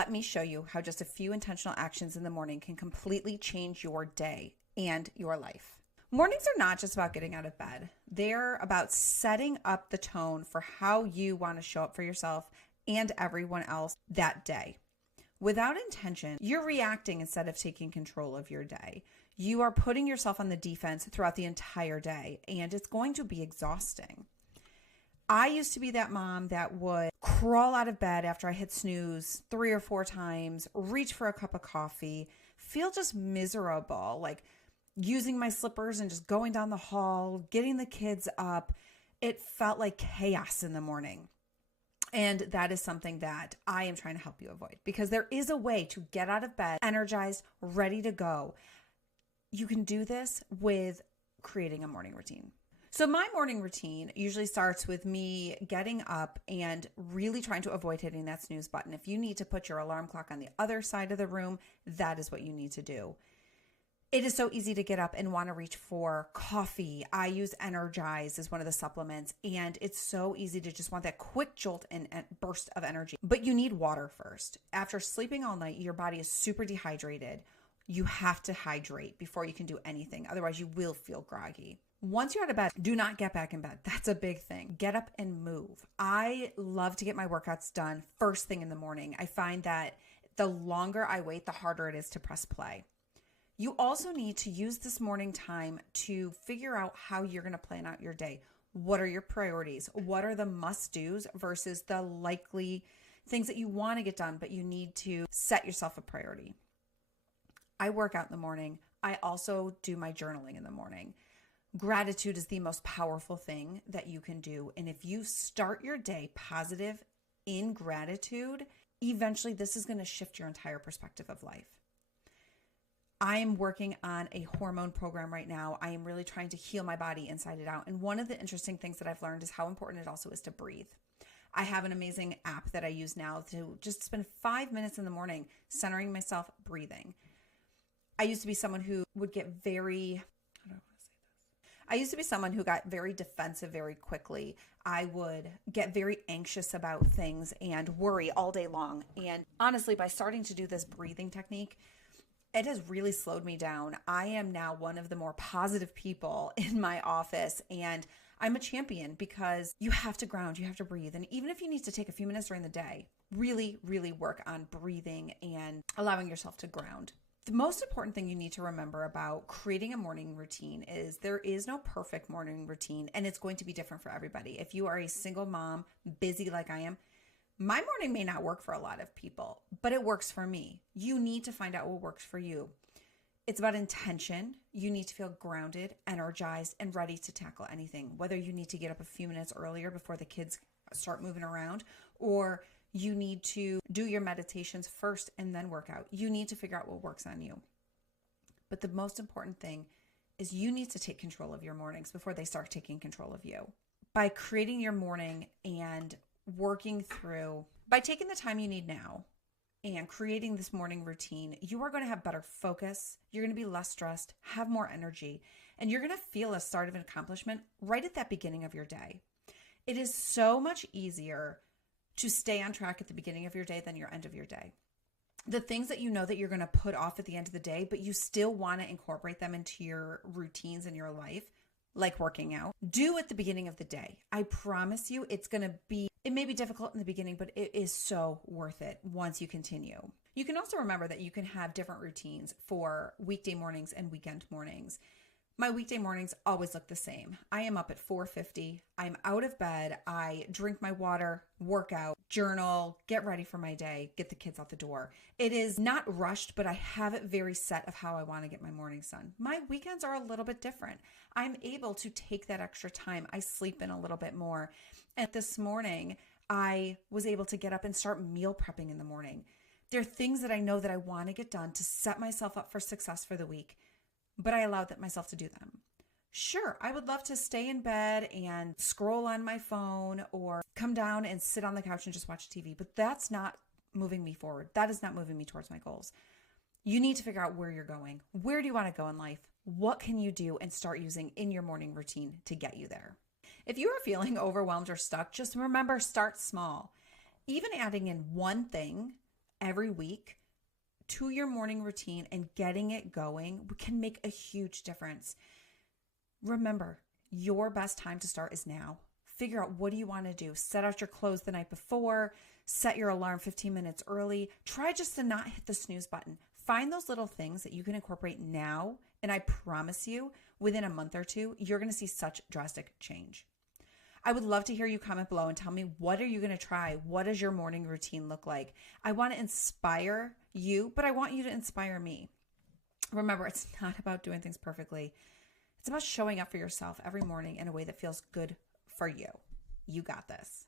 Let me show you how just a few intentional actions in the morning can completely change your day and your life. Mornings are not just about getting out of bed. They're about setting up the tone for how you want to show up for yourself and everyone else that day. Without intention, you're reacting instead of taking control of your day. You are putting yourself on the defense throughout the entire day, and it's going to be exhausting. I used to be that mom that would crawl out of bed after I hit snooze 3 or 4 times, reach for a cup of coffee, feel just miserable, like using my slippers and just going down the hall, getting the kids up. It felt like chaos in the morning. And that is something that I am trying to help you avoid, because there is a way to get out of bed, energized, ready to go. You can do this with creating a morning routine. So my morning routine usually starts with me getting up and really trying to avoid hitting that snooze button. If you need to put your alarm clock on the other side of the room, that is what you need to do. It is so easy to get up and want to reach for coffee. I use Energize as one of the supplements, and it's so easy to just want that quick jolt and burst of energy. But you need water first. After sleeping all night, your body is super dehydrated. You have to hydrate before you can do anything. Otherwise, you will feel groggy. Once you're out of bed, do not get back in bed. That's a big thing. Get up and move. I love to get my workouts done first thing in the morning. I find that the longer I wait, the harder it is to press play. You also need to use this morning time to figure out how you're going to plan out your day. What are your priorities? What are the must-dos versus the likely things that you want to get done, but you need to set yourself a priority? I work out in the morning. I also do my journaling in the morning. Gratitude is the most powerful thing that you can do. And if you start your day positive in gratitude, eventually this is going to shift your entire perspective of life. I am working on a hormone program right now. I am really trying to heal my body inside and out. And one of the interesting things that I've learned is how important it also is to breathe. I have an amazing app that I use now to just spend 5 minutes in the morning centering myself, breathing. I used to be someone who would get very got very defensive very quickly. I would get very anxious about things and worry all day long. And honestly, by starting to do this breathing technique, it has really slowed me down. I am now one of the more positive people in my office, and I'm a champion because you have to ground, you have to breathe. And even if you need to take a few minutes during the day, really, really work on breathing and allowing yourself to ground. The most important thing you need to remember about creating a morning routine is there is no perfect morning routine, and it's going to be different for everybody. If you are a single mom, busy like I am, my morning may not work for a lot of people, but it works for me. You need to find out what works for you. It's about intention. You need to feel grounded, energized, and ready to tackle anything, whether you need to get up a few minutes earlier before the kids start moving around, or you need to do your meditations first and then work out. You need to figure out what works on you. But the most important thing is you need to take control of your mornings before they start taking control of you. By creating your morning and working through, by taking the time you need now and creating this morning routine, you are going to have better focus. You're going to be less stressed, have more energy, and you're going to feel a start of an accomplishment right at that beginning of your day. It is so much easier to stay on track at the beginning of your day than your end of your day. The things that you know that you're going to put off at the end of the day, but you still want to incorporate them into your routines in your life, like working out, do at the beginning of the day. I promise you it may be difficult in the beginning, but it is so worth it once you continue. You can also remember that you can have different routines for weekday mornings and weekend mornings. My weekday mornings always look the same. I am up at 4:50. I'm out of bed. I drink my water, work out, journal, get ready for my day, get the kids out the door. It is not rushed, but I have it very set of how I want to get my mornings done. My weekends are a little bit different. I'm able to take that extra time. I sleep in a little bit more. And this morning, I was able to get up and start meal prepping in the morning. There are things that I know that I want to get done to set myself up for success for the week, but I allowed myself to do them. Sure, I would love to stay in bed and scroll on my phone or come down and sit on the couch and just watch TV, but that's not moving me forward. That is not moving me towards my goals. You need to figure out where you're going. Where do you want to go in life? What can you do and start using in your morning routine to get you there? If you are feeling overwhelmed or stuck, just remember, start small. Even adding in one thing every week to your morning routine and getting it going can make a huge difference. Remember, your best time to start is now. Figure out, what do you want to do? Set out your clothes the night before, set your alarm 15 minutes early. Try just to not hit the snooze button. Find those little things that you can incorporate now, and I promise you, within a month or two, you're going to see such drastic change. I would love to hear you comment below and tell me, what are you going to try? What does your morning routine look like? I want to inspire you, but I want you to inspire me. Remember, it's not about doing things perfectly. It's about showing up for yourself every morning in a way that feels good for you. You got this.